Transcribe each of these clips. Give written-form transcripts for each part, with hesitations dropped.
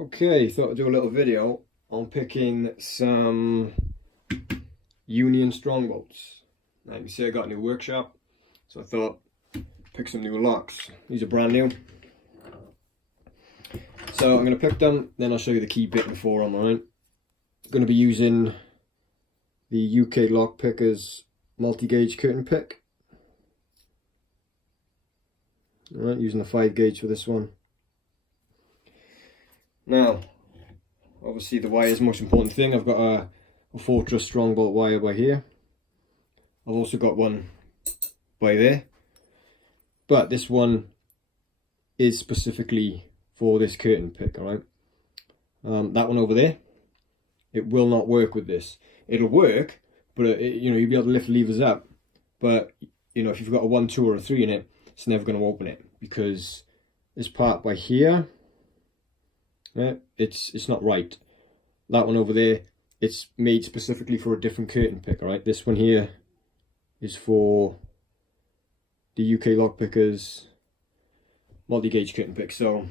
Okay, thought I'd do a little video on picking some Union Strongbolts. Now you can see I got a new workshop, so I thought pick some new locks. These are brand new. So I'm going to pick them, then I'll show you the key bit before them, alright? I'm going to be using the UK Lock Pickers multi-gauge curtain pick. Alright, using the 5 gauge for this one. Now, obviously the wire is the most important thing. I've got a Fortress Strongbolt wire by here. I've also got one by there. But this one is specifically for this curtain pick, alright? That one over there, it will not work with this. It'll work, but you'll be able to lift levers up. But, if you've got a 1, 2 or a 3 in it, it's never going to open it. Because this part by here, yeah, it's not right. That one over there, it's made specifically for a different curtain pick, alright? This one here is for the UK Lock Pickers multi-gauge curtain pick. So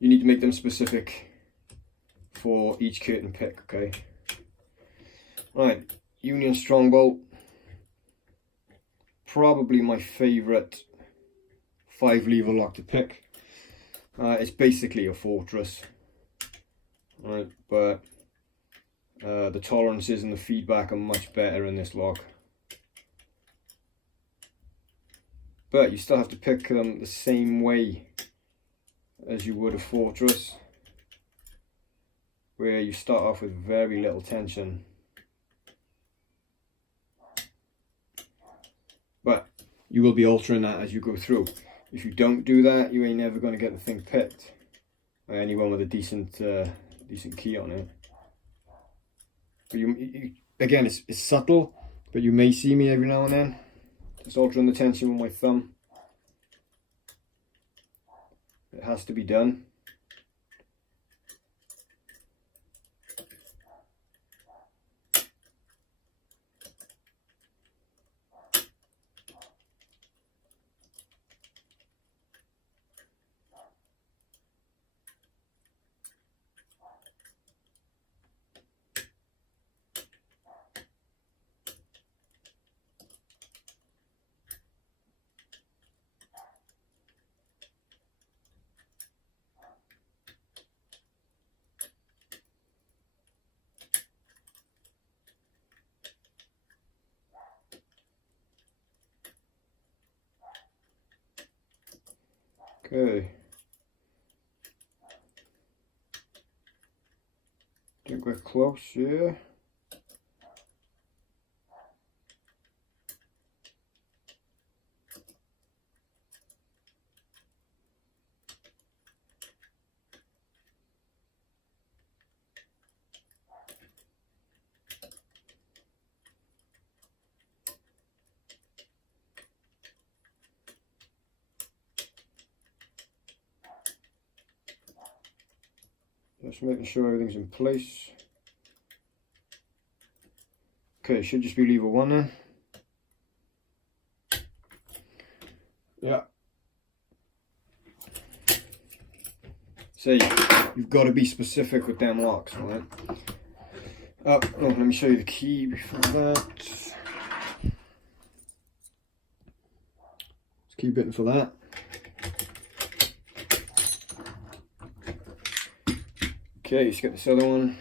you need to make them specific for each curtain pick, okay? Right, Union Strongbolt, probably my favourite 5-lever lock to pick. It's basically a Fortress, right? But the tolerances and the feedback are much better in this lock. But you still have to pick them the same way as you would a Fortress, where you start off with very little tension. But you will be altering that as you go through. If you don't do that, you ain't never going to get the thing picked by anyone with a decent key on it. But again, it's subtle, but you may see me every now and then just altering the tension with my thumb. It has to be done. Okay. I think we're close here. Just making sure everything's in place. Okay, should just be lever 1 then. Yeah. So you've got to be specific with them locks, right? Oh, let me show you the key before that. Let's key bitten for that. Okay, let's get this other one.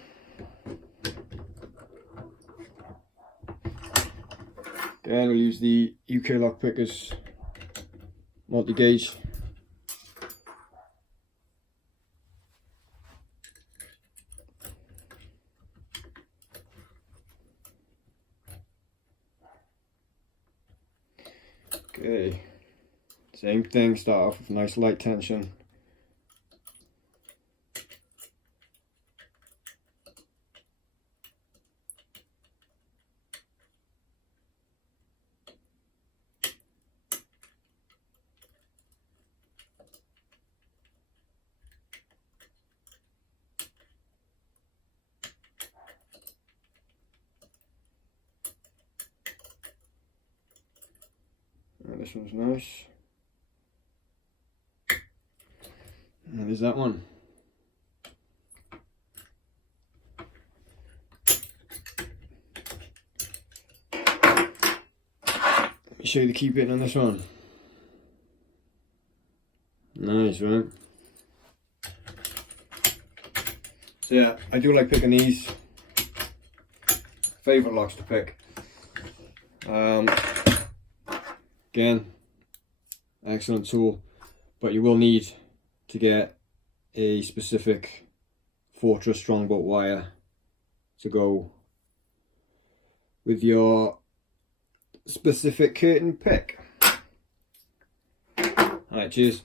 Then we'll use the UK Lock Pickers multi-gauge. Okay, same thing, start off with nice light tension. This one's nice. And there's that one. show you the key bit on this one. Nice, right? So yeah, I do like picking these. Favourite locks to pick. Again, excellent tool, but you will need to get a specific Fortress Strongbolt wire to go with your specific curtain pick. Alright, cheers.